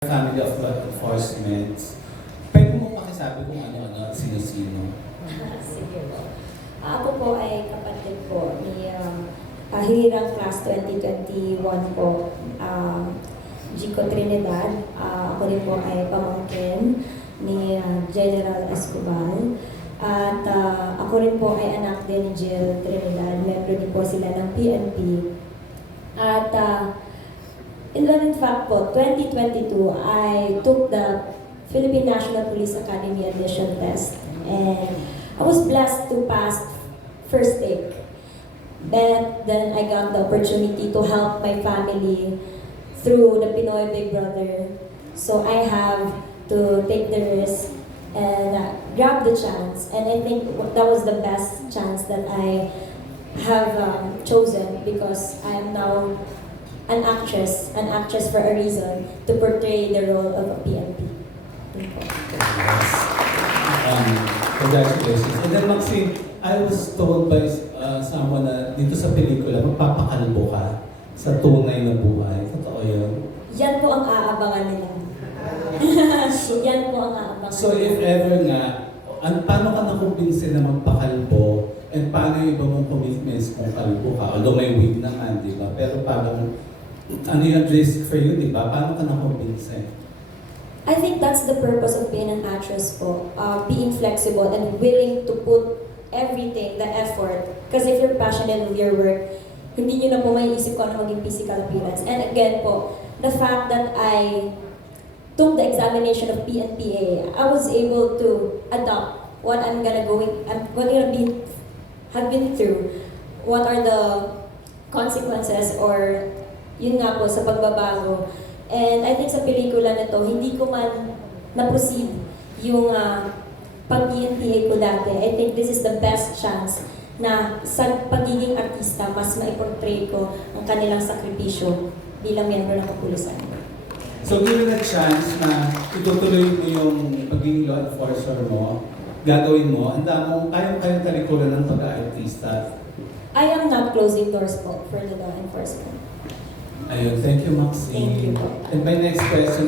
Family of law enforcement. Pwede mo pakisabi kung ano-ano at sino-sino? Sige po. Ako po ay kapatid po ni Hirang Class 2021 po, Jico Trinidad. Ako rin po ay pamangkin ni General Escobar. At ako rin po ay anak din ni Jill Trinidad. Membro din po sila ng PNP. At in fact po, 2022, I took the Philippine National Police Academy admission test and I was blessed to pass first take. But then I got the opportunity to help my family through the Pinoy Big Brother. So I have to take the risk and grab the chance. And I think that was the best chance that I have chosen because I am now an actress for a reason, to portray the role of a PNP. Yes. Congratulations. And then Maxine, I was told by someone na dito sa pelikula, magpapakalbo ka sa tunay na buhay. Totoo yun? Yan po ang aabangan nila. Yan po ang aabangan. So if ever nga, paano ka nakumbinsin na magpakalbo? And paano yung iba mong commitments kung kalbo ka? Although may wig naman, di ba? Pero parang ano yung risk for you, di ba? Paano ka nakumbinsin? I think that's the purpose of being an actress po. Being flexible and willing to put everything, the effort. Because if you're passionate with your work, hindi nyo na po may isip ko ano maging physical appearance. And again po, the fact that I took the examination of PNPA, I was able to adopt what I'm gonna have been through. What are the consequences or yun nga po sa pagbabago. And I think sa pelikula na to, hindi ko man na-proceed yung pag-PNPA ko dati. I think this is the best chance na sa pagiging artista, mas maiportray ko ang kanilang sakripisyo bilang miyembro ng kapulisan. So given a chance na itutuloy mo yung pagiging law enforcer mo, gagawin mo, ang kayang talikuran ng pag-aartista. I am not closing doors po for the law enforcement. Ayun, thank you, Maxine. Thank you po. And my next question